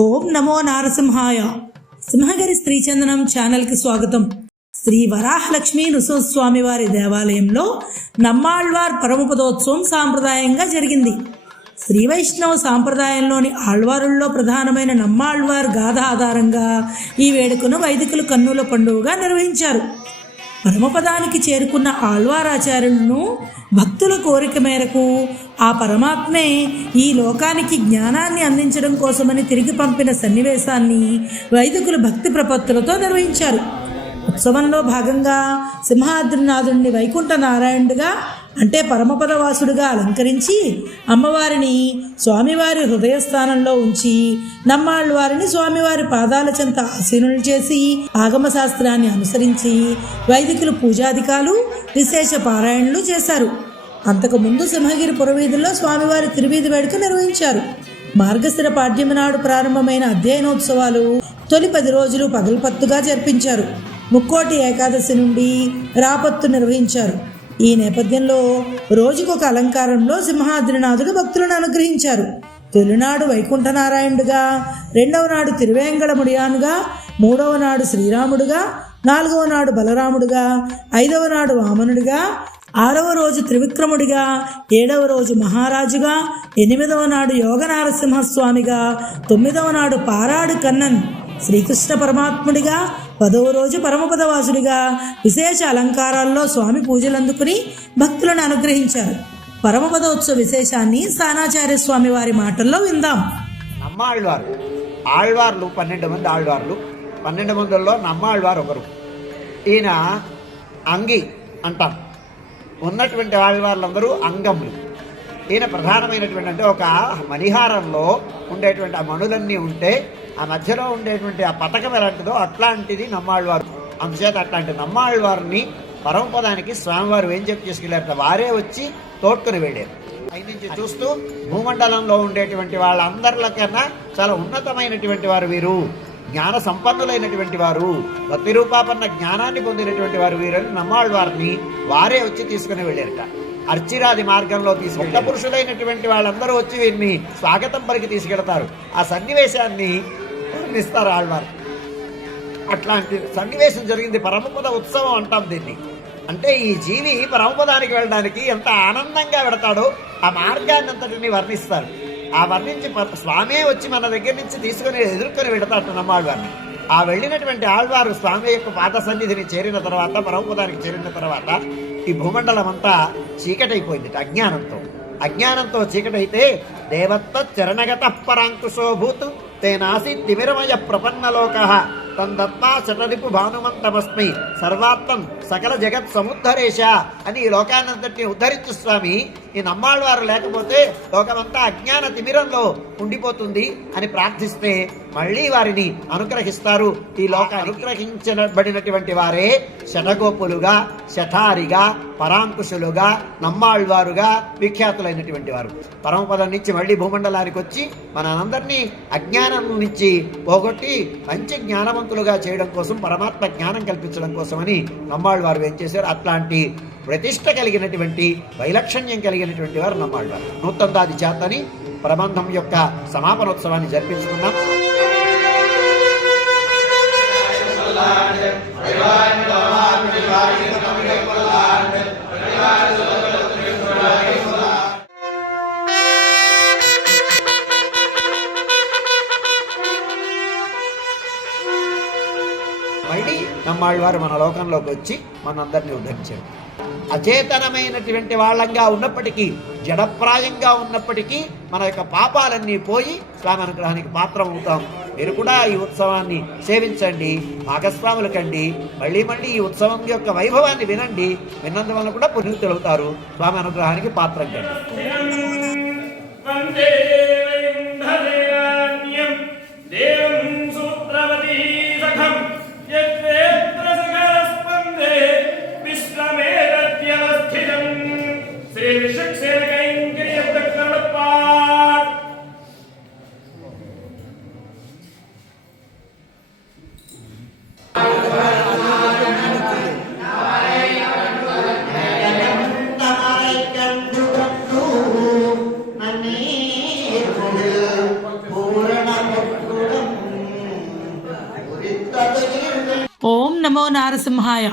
ఓం నమో నారసింహాయ. సింహగిరి శ్రీచందనం ఛానల్కి స్వాగతం. శ్రీ వరాహలక్ష్మీ నృసింహస్వామి వారి దేవాలయంలో నమ్మాళ్వార్ పరమపదోత్సవం సాంప్రదాయంగా జరిగింది. శ్రీ వైష్ణవ సాంప్రదాయంలోని ఆళ్వారుల్లో ప్రధానమైన నమ్మాళ్వార్ గాథ ఆధారంగా ఈ వేడుకను వైదికులు కన్నుల పండుగగా నిర్వహించారు. పరమపదానికి చేరుకున్న ఆళ్వారాచార్యులను భక్తుల కోరిక మేరకు ఆ పరమాత్మే ఈ లోకానికి జ్ఞానాన్ని అందించడం కోసమని తిరిగి పంపిన సన్నివేశాన్ని వైదికులు భక్తి ప్రపత్తులతో నిర్వహించారు. ఉత్సవంలో భాగంగా సింహాద్రినాథుడిని వైకుంఠ నారాయణుడిగా అంటే పరమపదవాసుడిగా అలంకరించి అమ్మవారిని స్వామివారి హృదయస్థానంలో ఉంచి నమ్మాళ్వారిని స్వామివారి పాదాల చెంత ఆసీనులు చేసి ఆగమ శాస్త్రాన్ని అనుసరించి వైదికులు పూజాధికాలు విశేష పారాయణలు చేశారు. అంతకుముందు సింహగిరి పురవీధుల్లో స్వామివారి తిరువీధి వేడుక నిర్వహించారు. మార్గశిర పాడ్యమి నాడు ప్రారంభమైన అధ్యయనోత్సవాలు తొలి 10 రోజులు పగల్పత్తుగా జరిపించారు. ముక్కోటి ఏకాదశి నుండి రాపత్తు నిర్వహించారు. ఈ నేపథ్యంలో రోజుకొక అలంకారంలో సింహాద్రినాథుడు భక్తులను అనుగ్రహించారు. తొలినాడు వైకుంఠనారాయణుడుగా, 2వ నాడు తిరువేంగళముడియానుగా, 3వ నాడు శ్రీరాముడుగా, 4వ నాడు బలరాముడుగా, 5వ నాడు వామనుడిగా, 6వ రోజు త్రివిక్రముడిగా, 7వ రోజు మహారాజుగా, 8వ నాడు యోగ నారసింహస్వామిగా, 9వ నాడు పారాడు కన్నన్ శ్రీకృష్ణ పరమాత్ముడిగా, 10వ రోజు పరమపదవాసుడిగా విశేష అలంకారాల్లో స్వామి పూజలు అందుకుని భక్తులను అనుగ్రహించారు. పరమపదోత్సవ విశేషాన్ని సానాచార్య స్వామి వారి మాటల్లో విందాం. నమ్మాళ్వారు ఆళ్వార్లు 12 మంది ఆళ్వార్లు. 12 మందిలో నమ్మాళ్వారు ఒకరు. ఈయన అంగి అంటాం. ఉన్నటువంటి ఆళ్వార్లందరూ అంగములు. ఈయన ప్రధానమైనటువంటి అంటే ఒక మణిహారంలో ఉండేటువంటి ఆ మణులన్నీ ఉంటే ఆ మధ్యలో ఉండేటువంటి ఆ పతకం ఎలాంటిదో అట్లాంటిది నమ్మాళ్వారు. అందుచేత అట్లాంటి నమ్మాళ్వారిని పరమపదానికి స్వామివారు ఏం చెప్పి చేసుకెళ్ళారు, వారే వచ్చి తోడ్కొని వెళ్ళారు. పైనుంచి చూస్తూ భూమండలంలో ఉండేటువంటి వాళ్ళందరికన్నా చాలా ఉన్నతమైనటువంటి వారు వీరు, జ్ఞాన సంపన్నులైనటువంటి వారు, భక్తి రూపాపన్న జ్ఞానాన్ని పొందినటువంటి వారు వీరని నమ్మాళ్వారిని వారే వచ్చి తీసుకుని వెళ్ళారట. అర్చిరాది మార్గంలో తీసుకెళ్ళి పురుషులైనటువంటి వాళ్ళందరూ వచ్చి వీరిని స్వాగతం పలికి తీసుకెళ్తారు. ఆ సన్నివేశాన్ని వర్ణిస్తారు ఆళ్వారు. అట్లాంటి సన్నివేశం జరిగింది. పరమపద ఉత్సవం అంటాం దీన్ని. అంటే ఈ జీవి పరమపదానికి వెళ్ళడానికి ఎంత ఆనందంగా వెడతాడో ఆ మార్గాన్ని అంతటిని వర్ణిస్తారు. ఆ వర్ణించి స్వామే వచ్చి మన దగ్గర నుంచి తీసుకుని ఎదుర్కొని వెడతాడు నమ్మాళ్వారిని. ఆ వెళ్ళినటువంటి ఆళ్వారు స్వామి యొక్క పాద సన్నిధిని చేరిన తర్వాత, పరమపదానికి చేరిన తర్వాత ఈ భూమండలం అంతా చీకటైపోయింది అజ్ఞానంతో చీకటైతే దేవత్వ చరణగత పరాంకుశోభూత్ తేనాసి తిమిరమయ ప్రపన్నలోక తందత్తా శటరిపు భానుమంతమస్మి సర్వాత్మం సకల జగత్ సముద్ధరేశ అని ఈ లోకానంతటిని ఉద్ధరించు స్వామి. ఈ నమ్మాళ్వారు లేకపోతే లోకమంతా అజ్ఞాన తిమిరంలో ఉండిపోతుంది అని ప్రార్థిస్తే మళ్ళీ వారిని అనుగ్రహిస్తారు. ఈ లోక అనుగ్రహించబడినటువంటి వారే శఠగోపులుగా, శఠారిగా, పరాంకుశులుగా, నమ్మాళ్వారుగా విఖ్యాతులైనటువంటి వారు. పరమపదం నుంచి మళ్ళీ భూమండలానికి వచ్చి మనందరినీ అజ్ఞానం నుంచి పోగొట్టి మంచి జ్ఞానవంతులుగా చేయడం కోసం, పరమాత్మ జ్ఞానం కల్పించడం కోసమని నమ్మాళ్వారు ఏం చేశారు. అట్లాంటి ప్రతిష్ట కలిగినటువంటి, వైలక్షణ్యం కలిగినటువంటి వారు నమ్మాళ్వారు. నూతనదాది చేతని ప్రబంధం యొక్క సమాపనోత్సవాన్ని జరిపించుకున్నాం. మళ్ళీ నమ్మాళ్వారు మన లోకంలోకి వచ్చి మనందరినీ ఉద్ధరించారు. అచేతనమైనటువంటి వాళ్ళంగా ఉన్నప్పటికీ, జడప్రాయంగా ఉన్నప్పటికీ మన యొక్క పాపాలన్నీ పోయి స్వామి అనుగ్రహానికి పాత్రం అవుతాం. మీరు కూడా ఈ ఉత్సవాన్ని సేవించండి, భాగస్వాములు కండి. మళ్ళీ ఈ ఉత్సవం యొక్క వైభవాన్ని వినండి. విన్నందువల్ల కూడా పునీతులవుతారు. స్వామి అనుగ్రహానికి పాత్రం కండి. నమో నారసింహాయ.